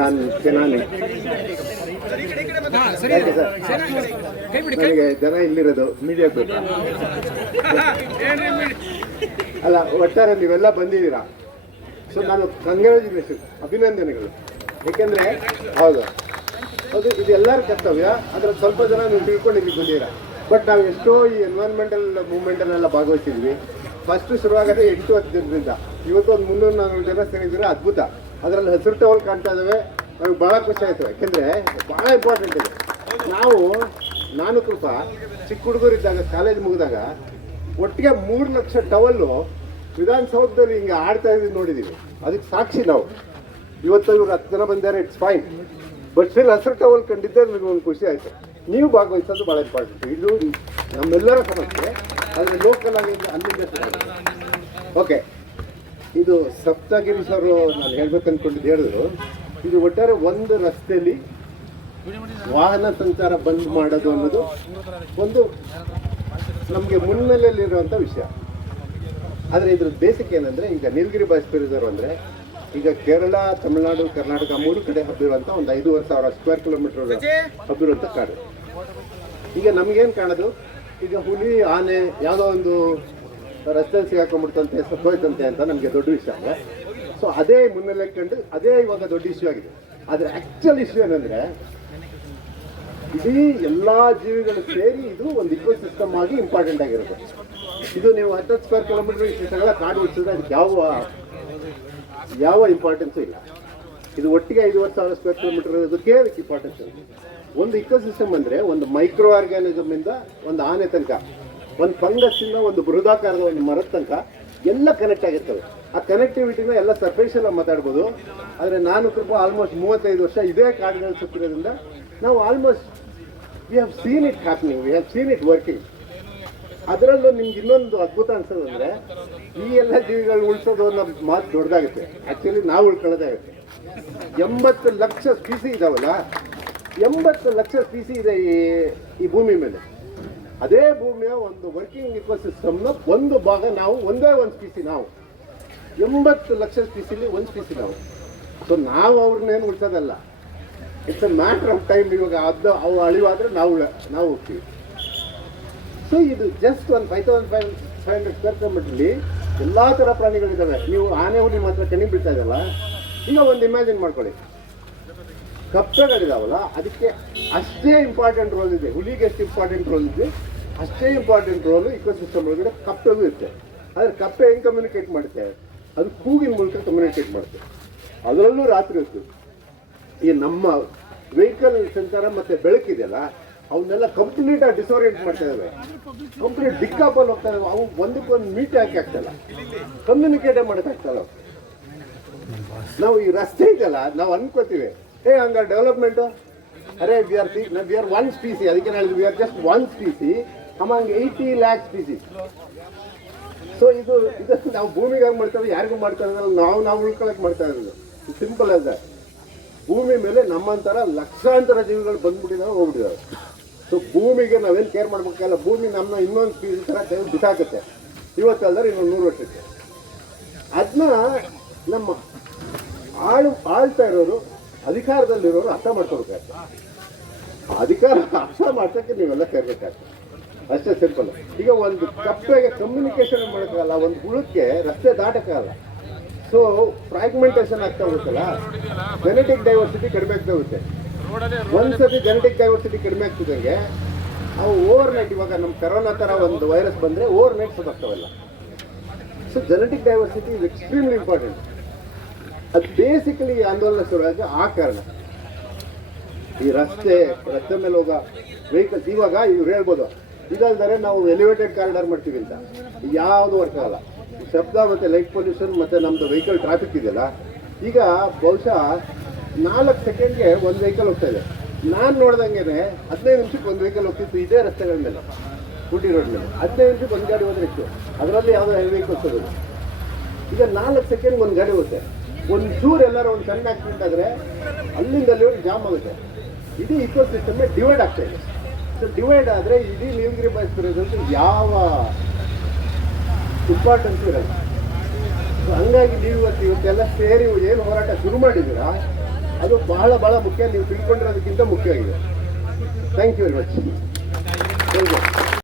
ನಾನು ಚೆನ್ನಾಗಿ ನನಗೆ ಜನ ಇಲ್ಲಿರೋದು ಮೀಡಿಯಾ ಅಲ್ಲ, ಒಟ್ಟಾರೆ ನೀವೆಲ್ಲ ಬಂದಿದ್ದೀರಾ. ಸೊ ನಾನು ಕಂಗ್ರ್ಯಾಚುಲೇಷನ್, ಅಭಿನಂದನೆಗಳು. ಏಕೆಂದರೆ ಹೌದು ಹೌದು, ಇದು ಎಲ್ಲರ ಕರ್ತವ್ಯ. ಅದರಲ್ಲಿ ಸ್ವಲ್ಪ ಜನ ನೀವು ತಿಳ್ಕೊಂಡು ಇಲ್ಲಿ ಬಂದಿದ್ದೀರಾ. ಬಟ್ ನಾವು ಎಷ್ಟೋ ಈ ಎನ್ವೈರ್ಮೆಂಟಲ್ ಮೂವ್ಮೆಂಟಲ್ಲೆಲ್ಲ ಭಾಗವಹಿಸಿದ್ವಿ. ಫಸ್ಟ್ ಶುರುವಾಗದೆ 8-10 ಜನರಿಂದ, ಇವತ್ತು ಒಂದು 300-400 ಜನ ಸೇರಿದ್ರೆ ಅದ್ಭುತ. ಅದರಲ್ಲಿ ಹಸಿರು ಟವಲ್ ಕಾಣ್ತಾ ಇದ್ದಾವೆ, ನಮಗೆ ಭಾಳ ಖುಷಿ ಆಯಿತು. ಯಾಕೆಂದರೆ ಭಾಳ ಇಂಪಾರ್ಟೆಂಟ್ ಇದೆ. ನಾನು ಸ್ವಲ್ಪ ಚಿಕ್ಕ ಹುಡುಗರಿದ್ದಾಗ, ಕಾಲೇಜ್ ಮುಗಿದಾಗ ಒಟ್ಟಿಗೆ 3 ಲಕ್ಷ ಟವಲ್ಲು ವಿಧಾನಸೌಧದಲ್ಲಿ ಹಿಂಗೆ ಆಡ್ತಾ ಇದ್ದೀವಿ ನೋಡಿದ್ದೀವಿ. ಅದಕ್ಕೆ ಸಾಕ್ಷಿ ನಾವು. ಇವತ್ತು ಇವರು 10 ಜನ ಬಂದಿದ್ದಾರೆ, ಇಟ್ಸ್ ಫೈನ್. ಬಟ್ ಸ್ಟಿಲ್ ಹಸಿರು ಟವಲ್ ಕಂಡಿದ್ದರೆ ನನಗೆ ಒಂದು ಖುಷಿ ಆಯಿತು. ನೀವು ಭಾಗವಹಿಸೋದು ಭಾಳ ಇಂಪಾರ್ಟೆಂಟ್. ಇದು ನಮ್ಮೆಲ್ಲರ ಸಮಸ್ಯೆ. ಆದರೆ ಲೋಕಲ್ ಆಗಿ ಅಲ್ಲಿಂದ ಓಕೆ. ಇದು ಸಪ್ತಗಿರಿ ಸರ್ ನಾನು ಹೇಳ್ಬೇಕು ಅಂದ್ಕೊಂಡಿದ್ದು ಹೇಳಿದ್ರು. ಇದು ಒಟ್ಟಾರೆ ಒಂದು ರಸ್ತೆಯಲ್ಲಿ ವಾಹನ ಸಂಚಾರ ಬಂದ್ ಮಾಡೋದು ಅನ್ನೋದು ಒಂದು ನಮಗೆ ಮುನ್ನೆಲೆಯಲ್ಲಿರುವಂಥ ವಿಷಯ. ಆದರೆ ಇದ್ರ ಬೇಸಿಕ್ ಏನಂದರೆ, ಈಗ ನೀಲಗಿರಿ ಬಯಸ್ಪಿರಿಸರು ಅಂದರೆ ಈಗ ಕೇರಳ, ತಮಿಳುನಾಡು, ಕರ್ನಾಟಕ 3 ಕಡೆ ಹಬ್ಬಿರುವಂಥ ಒಂದು 5,500 ಸ್ಕ್ವೇರ್ ಕಿಲೋಮೀಟರ್ ಹಬ್ಬಿರುವಂಥ ಕಾಡು. ಈಗ ನಮಗೇನು ಕಾಣೋದು, ಈಗ ಹುಲಿ, ಆನೆ ಯಾವುದೋ ಒಂದು ರಸ್ತೆಯಲ್ಲಿ ಸಿಗಾಕೊಂಡ್ಬಿಡ್ತಂತೆ, ಸತ್ತೋಯ್ತಂತೆ ಅಂತ ನಮಗೆ ದೊಡ್ಡ ವಿಷಯ ಅಲ್ಲ. ಸೊ ಅದೇ ಮುನ್ನೆಲೆ ಕಂಡು ಅದೇ ಇವಾಗ ದೊಡ್ಡ ಇಶ್ಯೂ ಆಗಿದೆ. ಆದರೆ ಆ್ಯಕ್ಚುಲ್ ಇಶ್ಯೂ ಏನಂದರೆ, ಇಡೀ ಎಲ್ಲ ಜೀವಿಗಳು ಸೇರಿ ಇದು ಒಂದು ಇಕೋ ಸಿಸ್ಟಮ್ ಆಗಿ ಇಂಪಾರ್ಟೆಂಟ್ ಆಗಿರುತ್ತೆ. ಇದು ನೀವು 10 ಸ್ಕ್ವೇರ್ ಕಿಲೋಮೀಟರ್ ಇಷ್ಟೆಲ್ಲ ಕಾಡು ಉಳಿಸಿದ್ರೆ ಅದಕ್ಕೆ ಯಾವ ಇಂಪಾರ್ಟೆನ್ಸು ಇಲ್ಲ. ಇದು ಒಟ್ಟಿಗೆ 5,000 ಸ್ಕ್ವೇರ್ ಕಿಲೋಮೀಟರ್ ಇರೋದಕ್ಕೆ ಅದಕ್ಕೆ ಇಂಪಾರ್ಟೆನ್ಸ್ ಇದೆ. ಒಂದು ಇಕೋ ಸಿಸ್ಟಮ್ ಅಂದರೆ ಒಂದು ಮೈಕ್ರೋ ಆರ್ಗ್ಯಾನಿಸಮಿಂದ ಒಂದು ಆನೆ ತನಕ, ಒಂದು ಫಂಗಸ್ಸಿಂದ ಒಂದು ಬೃಹದಾಕಾರದ ಒಂದು ಮರದ ತನಕ ಎಲ್ಲ ಕನೆಕ್ಟ್ ಆಗಿರ್ತವೆ. ಆ ಕನೆಕ್ಟಿವಿಟಿನ ಎಲ್ಲ ಸರ್ಫೇಷಲ್ಲ ಮಾತಾಡ್ಬೋದು. ಆದರೆ ನಾನು ಸ್ವಲ್ಪ ಆಲ್ಮೋಸ್ಟ್ 35 ವರ್ಷ ಇದೇ ಕಾಡುಗಳು ಸುತ್ತಿರೋದ್ರಿಂದ ನಾವು almost we have seen it happening, we have seen it working. ಅದರಲ್ಲೂ ನಿಮ್ಗೆ ಇನ್ನೊಂದು ಅದ್ಭುತ ಅನ್ಸೋದಂದರೆ, ಈ ಎಲ್ಲ ಜೀವಿಗಳು ಉಳಿಸೋದು ಅನ್ನೋ ಮಾತು ದೊಡ್ಡದಾಗುತ್ತೆ. ಆ್ಯಕ್ಚುಲಿ ನಾವು ಉಳ್ಕೊಳ್ಳೋದೇ ಆಗುತ್ತೆ. 80 ಲಕ್ಷ ಸ್ಪೀಸಿ ಇದಾವಲ್ಲ, 80 ಲಕ್ಷ ಸ್ಪೀಸಿ ಇದೆ ಈ ಭೂಮಿ ಮೇಲೆ. ಅದೇ ಭೂಮಿಯ ಒಂದು ವರ್ಕಿಂಗ್ ಇಕೋ ಸಿಸ್ಟಮ್ನ ಒಂದು ಭಾಗ ನಾವು, ಒಂದೇ ಒಂದು ಸ್ಪೀಸಿ ನಾವು. 80 ಲಕ್ಷ ಸ್ಪೀಸಿಲಿ ಒಂದು ಸ್ಪೀಸಿ ನಾವು. ಸೊ ನಾವು ಅವ್ರನ್ನೇನು ಉಳಿಸೋದಲ್ಲ, it's a matter of time. ಇವಾಗ ಅವು ಅಳಿವಾದರೆ ನಾವು ಹೋಗ್ತೀವಿ. ಸೊ ಇದು ಜಸ್ಟ್ ಒಂದು 5,500 ಸ್ಕ್ವೇರ್ ಕಿಲೋಮೀಟ್ರಲ್ಲಿ ಎಲ್ಲ ಥರ ಪ್ರಾಣಿಗಳಿದ್ದಾವೆ. ನೀವು ಆನೆ, ಹುಲಿ ಮಾತ್ರ ಕಣ್ಣಿಗೆ ಬೀಳ್ತಾ ಇದ್ದಾವಲ್ಲ. ಈಗ ಒಂದು ಇಮ್ಯಾಜಿನ್ ಮಾಡ್ಕೊಳ್ಳಿ, ಕಪ್ಪೆಗಳಿದಾವಲ್ಲ, ಅದಕ್ಕೆ ಅಷ್ಟೇ ಇಂಪಾರ್ಟೆಂಟ್ ರೋಲ್ ಇದೆ. ಹುಲಿಗೆ ಎಷ್ಟು ಇಂಪಾರ್ಟೆಂಟ್ ರೋಲ್ ಇದೆ, ಅಷ್ಟೇ ಇಂಪಾರ್ಟೆಂಟ್ ರೋಲು ಇಕೋ ಸಿಸ್ಟಮ್ ಒಳಗಡೆ ಕಪ್ಪೆಗೂ ಇರುತ್ತೆ. ಆದರೆ ಕಪ್ಪೆ ಹೆಂಗೆ ಕಮ್ಯುನಿಕೇಟ್ ಮಾಡುತ್ತೆ, ಅದು ಕೂಗಿನ ಮೂಲಕ ಕಮ್ಯುನಿಕೇಟ್ ಮಾಡುತ್ತೆ. ಅದರಲ್ಲೂ ರಾತ್ರಿ ಹೊತ್ತು ಈ ನಮ್ಮ ವೆಹಿಕಲ್ ಸಂಚಾರ ಮತ್ತು ಬೆಳಕಿದೆಯಲ್ಲ, ಅವನ್ನೆಲ್ಲ ಕಂಪ್ಲೀಟಾಗಿ ಡಿಸೋರಿಯೆಂಟ್ ಮಾಡ್ತಾ ಇದ್ದಾವೆ. ಕಂಪ್ಲೀಟ್ ದಿಕ್ಕಾಪಲ್ಲಿ ಹೋಗ್ತಾ ಇದ್ದಾವೆ. ಅವು ಒಂದಕ್ಕೊಂದು ಮೀಟ್ ಹಾಕಿ ಆಗ್ತಲ್ಲ, ಕಮ್ಯುನಿಕೇಟೇ ಮಾಡೋಕ್ಕಾಗ್ತಲ್ಲ. ನಾವು ಈ ರಸ್ತೆ ಇದೆಯಲ್ಲ, ನಾವು ಅನ್ಕೋತೀವಿ ಹಂಗ ಡೆವಲಪ್ಮೆಂಟು, ಅರೆ ವಿ ಆರ್ ಒನ್ ಸ್ಪೀಸಿ. ಅದಕ್ಕೆ ಹೇಳಿದ್ವಿ, we are just one species among 80 lakh species. So ಇದು ನಾವು ಭೂಮಿಗೆ ಹಂಗೆ ಮಾಡ್ತೇವೆ, ಯಾರಿಗೂ ಮಾಡ್ತಾ ಇರೋದು, ನಾವು ಉಳ್ಕೊಳಕ್ಕೆ ಮಾಡ್ತಾ ಇರೋದು. Simple as that. ಭೂಮಿ ಮೇಲೆ ನಮ್ಮಂತರ ಲಕ್ಷಾಂತರ ಜೀವಿಗಳು ಬಂದ್ಬಿಟ್ಟಿದ್ದಾವೆ, ಹೋಗ್ಬಿಟ್ಟಿದ್ದಾವೆ. ಸೊ ಭೂಮಿಗೆ ನಾವೇನು ಕೇರ್ ಮಾಡ್ಬೇಕಲ್ಲ, ಭೂಮಿ ನಮ್ಮನ್ನ ಇನ್ನೊಂದು ಸ್ಪೀಸಿ ಥರ ಬಿಸಾಕತ್ತೆ. ಇವತ್ತಲ್ಲದ್ರೆ ಇನ್ನೊಂದು 100 ವರ್ಷಕ್ಕೆ. ಅದನ್ನ ನಮ್ಮ ಆಳ್ತಾ ಇರೋರು, ಅಧಿಕಾರದಲ್ಲಿರೋರು ಅರ್ಥ ಮಾಡ್ಕೊಬೇಕಾಗ್ತದೆ. ಅಧಿಕಾರ ಅರ್ಥ ಮಾಡ್ಸೋಕ್ಕೆ ನೀವೆಲ್ಲ ಕರಿಬೇಕಾಗ್ತದೆ. ಅಷ್ಟೇ ಸಿಂಪಲ್. ಈಗ ಒಂದು ಕಪ್ಪೆಗೆ ಕಮ್ಯುನಿಕೇಶನ್ ಮಾಡೋಕ್ಕಾಗಲ್ಲ, ಒಂದು ಹುಳಕ್ಕೆ ರಸ್ತೆ ದಾಟಕ್ಕಾಗಲ್ಲ. ಸೊ ಫ್ರಾಗ್ಮೆಂಟೇಷನ್ ಆಗ್ತಾ ಹೋಗುತ್ತಲ್ಲ, ಜೆನೆಟಿಕ್ ಡೈವರ್ಸಿಟಿ ಕಡಿಮೆ ಆಗ್ತಾ ಹೋಗುತ್ತೆ. ಒಂದ್ಸತಿ ಜೆನೆಟಿಕ್ ಡೈವರ್ಸಿಟಿ ಕಡಿಮೆ ಆಗ್ತಿದ್ದಂಗೆ ಅವು ಓವರ್ನೈಟ್, ಇವಾಗ ನಮ್ಮ ಕರೋನಾ ಥರ ಒಂದು ವೈರಸ್ ಬಂದರೆ ಓವರ್ನೈಟ್ ಸತ್ತಾಗ್ತಾವಲ್ಲ. So genetic diversity is extremely important. ಅದು ಬೇಸಿಕಲಿ ಆಂದೋಲನ ಶುರುವಾಗಿ ಆ ಕಾರಣ. ಈ ರಸ್ತೆ ಮೇಲೆ ಹೋಗೋ ವೆಹಿಕಲ್ಸ್, ಇವಾಗ ಇವ್ರು ಹೇಳ್ಬೋದು ಇದಲ್ದರೆ ನಾವು ಎಲಿವೇಟೆಡ್ ಕಾರಿಡಾರ್ ಮಾಡ್ತೀವಿ ಅಂತ. ಯಾವುದು ವರ್ಕ್ ಆಗಲ್ಲ. ಶಬ್ದ ಮತ್ತು ಲೈಟ್ ಪೊಲ್ಯೂಷನ್ ಮತ್ತು ನಮ್ಮದು ವೆಹಿಕಲ್ ಟ್ರಾಫಿಕ್ ಇದೆಯಲ್ಲ, ಈಗ ಬಹುಶಃ 4 ಸೆಕೆಂಡ್ಗೆ ಒಂದು ವೆಹಿಕಲ್ ಹೋಗ್ತಾ ಇದೆ. ನಾನು ನೋಡ್ದಂಗೆ 15 ನಿಮಿಷಕ್ಕೆ ಒಂದು ವೆಹಿಕಲ್ ಹೋಗ್ತಿತ್ತು ಇದೇ ರಸ್ತೆಗಳ ಮೇಲೆ, ಊಟಿ ರೋಡ್ ಮೇಲೆ. 15 ನಿಮಿಷಕ್ಕೆ ಒಂದು ಗಾಡಿ ಹೋದ್ರೆ ಇತ್ತು, ಅದರಲ್ಲಿ ಯಾವುದೋ ಹೆವಿ ವೆಹಿಕಲ್ಸ್ ಹೋಗೋದು. ಈಗ 4 ಸೆಕೆಂಡ್ ಒಂದು ಗಾಡಿ ಹೋಗುತ್ತೆ. ಒಂದು ಚೂರು ಎಲ್ಲರೂ ಒಂದು ಸಣ್ಣ ಆಕ್ಸಿಡೆಂಟ್ ಆದರೆ ಅಲ್ಲಿಂದ ಅಲ್ಲಿವರೆಗೆ ಜಾಮ್ ಆಗುತ್ತೆ. ಇಡೀ ಇಕೋ ಸಿಸ್ಟಮ್ಮೇ ಡಿವೈಡ್ ಆಗ್ತಾ ಇದೆ. ಸೊ ಡಿವೈಡ್ ಆದರೆ ಇಡೀ ನೀಲಗಿರಿ ಬಯಸ್ತಿರೋದಂತೂ ಯಾವ ಇಂಪಾರ್ಟೆನ್ಸ್ ಇರಲ್ಲ. ಸೊ ಹಂಗಾಗಿ ನೀವು ಇವತ್ತೆಲ್ಲ ಸೇರಿ ಏನು ಹೋರಾಟ ಶುರು ಮಾಡಿದ್ದೀರಾ, ಅದು ಬಹಳ ಬಹಳ ಮುಖ್ಯ. ನೀವು ತಿಳ್ಕೊಂಡಿರೋದಕ್ಕಿಂತ ಮುಖ್ಯವಾಗಿದೆ. Thank you very much.